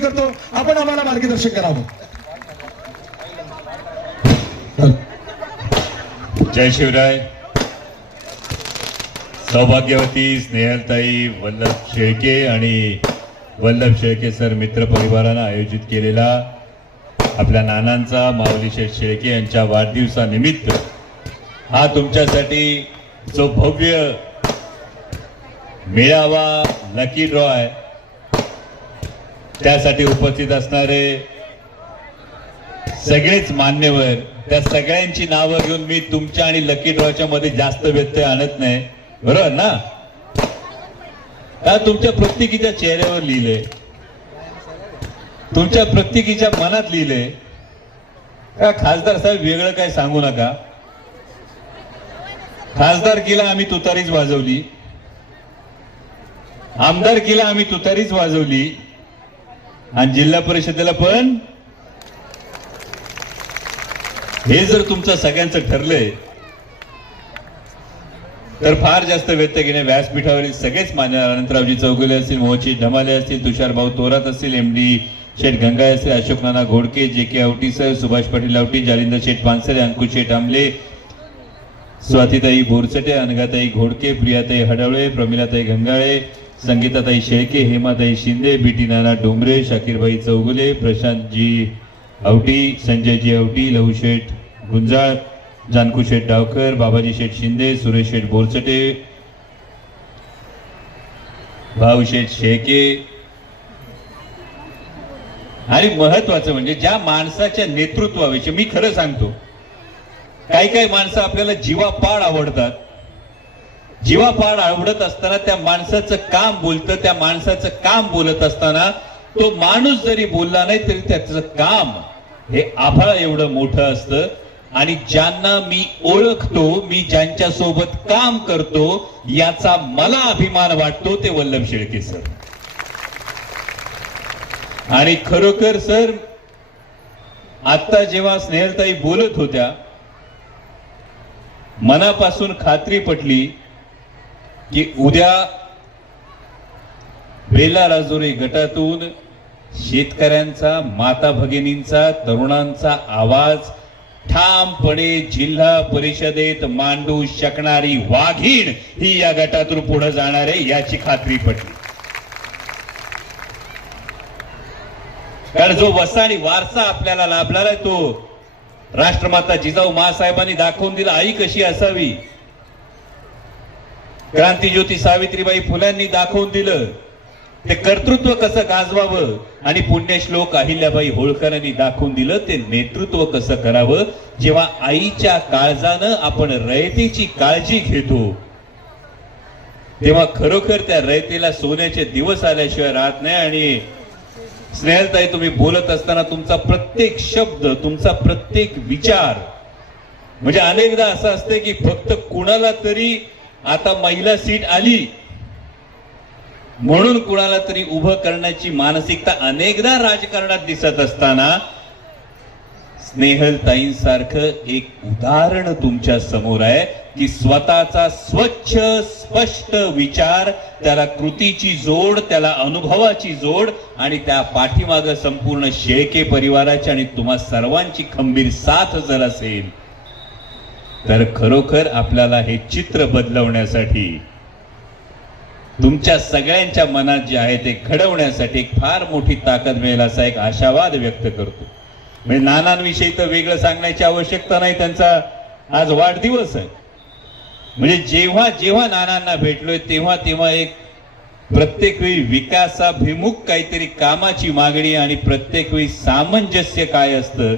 विनंती करतो आपण आम्हाला मार्गदर्शन करावं. जय शिवराय. सौभाग्यवती स्नेहलताई वल्लभ शेळके आणि वल्लभ शेळके सर मित्र परिवारानं आयोजित केलेला आपल्या नानांचा माऊली शेठ शेळके यांच्या वाढदिवसानिमित्त हा तुमच्यासाठी जो भव्य मेळावा लकी ड्रॉ आहे. त्यासाठी उपस्थित असणारे सगळेच मान्यवर त्या सगळ्यांची नावं घेऊन मी तुमच्या आणि लकी ड्रॉच्या मध्ये जास्त व्यत्यय आणत नाही. बरोबर ना? तुमच्या प्रत्येकीच्या चेहऱ्यावर लिहिले. तुमच्या प्रत्येकीच्या मनात लिहिले. खासदार साहेब वेगळं काय सांगू नका. खासदारकीला आम्ही तुतारीच वाजवली. आमदारकीला आम्ही तुतारीच वाजवली. आणि जिल्हा परिषदेला पण? हे जर तुमचं सगळ्यांचं ठरलंय तर फार जास्त व्यक्त घेणे व्यासपीठावरील सगळेच मान्य अनंतरावजी चौगुले असतील मोहची ढमाले असतील तुषार भाऊ तोरात असतील एम डी शेठ गंगाय असतील Ashok Nana Ghodke J K Awati sir Subhash Patil Awati Jalindar Sheth Pansare Ankush Sheth Amle Swati tai Borchate Anagha tai Ghodke Priya tai Hadawale Pramila tai Gangale Sangeeta tai Shelke Hema tai Shinde B T Nana Dongre Shakir bai Chougule Prashant ji Awati Sanjay ji Awati Lahu Sheth Gunjal Janku Sheth Dawkar Babaji Sheth Shinde Suresh Sheth Borchate Bhau Sheth Shelke. आणि महत्वाचं म्हणजे ज्या माणसाच्या नेतृत्वाविषयी मी खरं सांगतो काही काही माणसं आपल्याला जीवापाड आवडतात. जीवापाड आवडत असताना त्या माणसाचं काम बोलतं त्या माणसाचं काम बोलत असताना तो माणूस जरी बोलला नाही तरी त्याचं काम हे आभाळ एवढं मोठं असतं. आणि ज्यांना मी ओळखतो मी ज्यांच्या सोबत काम करतो याचा मला अभिमान वाटतो ते वल्लभ शेळके सर. आणि खरोखर सर आता जेव्हा स्नेहलताई बोलत होत्या मनापासून खात्री पटली की उद्या बेला राजुरी गटातून शेतकऱ्यांचा माता भगिनींचा तरुणांचा आवाज ठामपणे जिल्हा परिषदेत मांडू शकणारी वाघीण ही या गटातून पुढे जाणार आहे याची खात्री पटली. कारण जो वसा आणि वारसा आपल्याला लाभणार आहे तो राष्ट्रमाता जिजाऊ मासाहेबांनी दाखवून दिला आई कशी असावी? क्रांतीज्योती सावित्रीबाई फुल्यांनी दाखवून दिलं. ते कर्तृत्व कसं गाजवावं आणि पुण्यश्लोक अहिल्याबाई होळकरांनी दाखवून दिलं ते नेतृत्व कसं करावं? जेव्हा आईच्या काळजानं आपण रयतेची काळजी घेतो तेव्हा खरोखर त्या रयतेला सोन्याचे दिवस आल्याशिवाय राहत नाही. आणि स्नेहलताई तुम्ही बोलत असताना तुमचा प्रत्येक शब्द तुमचा प्रत्येक विचार म्हणजे अनेकदा असं असते की फक्त कुणाला तरी आता महिला सीट आली. म्हणून कुणाला तरी उभं करण्याची मानसिकता अनेकदा राजकारणात दिसत असताना स्नेहलताईंसारखं एक उदाहरण तुमच्यासमोर आहे की स्वतःचा स्वच्छ स्पष्ट विचार त्याला कृतीची जोड त्याला अनुभवाची जोड आणि त्या पाठीमाग संपूर्ण शेळके परिवाराची आणि तुम्हा सर्वांची खंबीर साथ जर असेल तर खरोखर आपल्याला हे चित्र बदलवण्यासाठी तुमच्या सगळ्यांच्या मनात जे आहे ते घडवण्यासाठी एक फार मोठी ताकद मिळेल असा एक आशावाद व्यक्त करतो. म्हणजे नानांविषयी तर वेगळं सांगण्याची आवश्यकता नाही त्यांचा आज वाढदिवस आहे. म्हणजे जेव्हा जेव्हा नानांना भेटलोय तेव्हा तेव्हा एक प्रत्येक वेळी विकासाभिमुख काहीतरी कामाची मागणी आणि प्रत्येक वेळी सामंजस्य काय असतं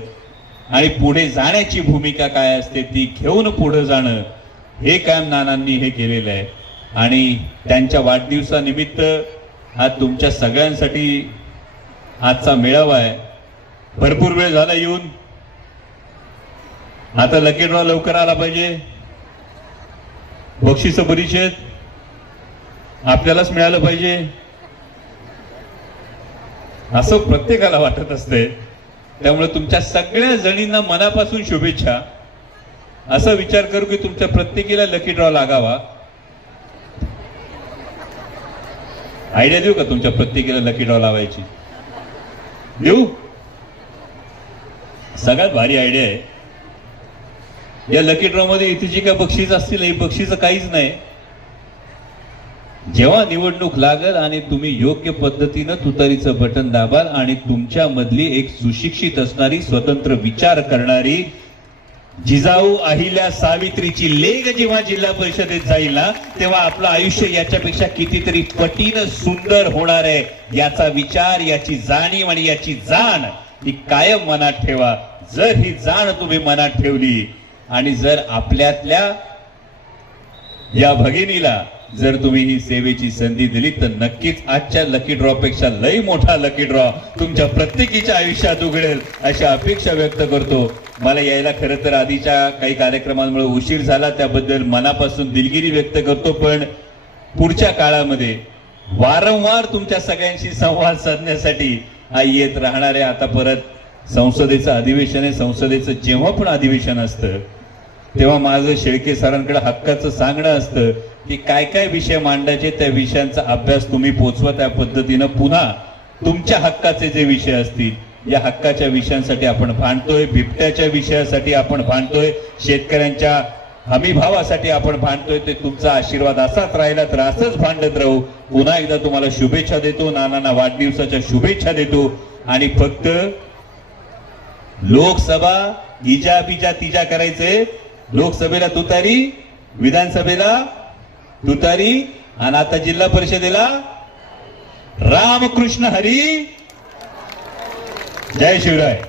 आणि पुढे जाण्याची भूमिका काय असते ती घेऊन पुढे जाणं हे काम नानांनी हे केलेलं आहे. आणि त्यांच्या वाढदिवसानिमित्त हा तुमच्या सगळ्यांसाठी आजचा मेळावा आहे. भरपूर वेळ झाला येऊन. आता लकी लवकर आला पाहिजे. बक्षीस परिषद आपल्यालाच मिळालं पाहिजे. असं प्रत्येकाला वाटत असते त्यामुळे तुमच्या सगळ्या जणींना मनापासून शुभेच्छा. असा विचार करू की तुमच्या प्रत्येकीला लकी ड्रॉ लागावा. आयडिया देऊ का तुमच्या प्रत्येकीला लकी ड्रॉ लावायची? देऊ? सगळ्यात भारी आयडिया आहे. या लकी ड्रॉ मध्ये इथे जी काय बक्षीस असतील हे बक्षीस काहीच नाही. जेव्हा निवडणूक लागल आणि तुम्ही योग्य पद्धतीनं तुतारीचं बटन दाबाल आणि तुमच्या मधली एक सुशिक्षित असणारी स्वतंत्र विचार करणारी जिजाऊ अहिल्या सावित्रीची लेग जेव्हा जिल्हा परिषदेत जाईल ना तेव्हा आपलं आयुष्य याच्यापेक्षा कितीतरी पटीनं सुंदर होणार आहे. याचा विचार याची जाणीव आणि याची जाण ही कायम मनात ठेवा. जर ही जाण तुम्ही मनात ठेवली आणि जर आपल्यातल्या या भगिनीला जर तुम्ही ही सेवेची संधी दिली तर नक्कीच आजच्या लकी ड्रॉ पेक्षा लई मोठा लकी ड्रॉ तुमच्या प्रत्येकीच्या आयुष्यात उघडेल अशा अपेक्षा व्यक्त करतो. मला यायला खरं तर आधीच्या काही कार्यक्रमांमुळे उशीर झाला त्याबद्दल मनापासून दिलगिरी व्यक्त करतो पण पुढच्या काळामध्ये वारंवार तुमच्या सगळ्यांशी संवाद साधण्यासाठी हा येत राहणार आहे. आता परत संसदेचं अधिवेशन आहे. संसदेचं जेव्हा पण अधिवेशन असतं तेव्हा माझं शेळके सरांकडे हक्काचं सांगणं असतं. की काय काय विषय मांडायचे त्या विषयांचा अभ्यास तुम्ही पोचवा त्या पद्धतीनं. पुन्हा तुमच्या हक्काचे जे विषय असतील या हक्काच्या विषयांसाठी आपण भांडतोय बिबट्याच्या विषयासाठी आपण भांडतोय शेतकऱ्यांच्या हमी भावासाठी आपण भांडतोय ते तुमचा आशीर्वाद असाच राहिला तर असंच भांडत राहू. पुन्हा एकदा तुम्हाला शुभेच्छा देतो नानांना वाढदिवसाच्या शुभेच्छा देतो. आणि फक्त लोकसभा इजा बिजा तिजा करायचे लोकसभेला तुतारी विधानसभेला तुतारी आणि आता जिल्हा परिषदेला रामकृष्ण हरी. जय शिवराय.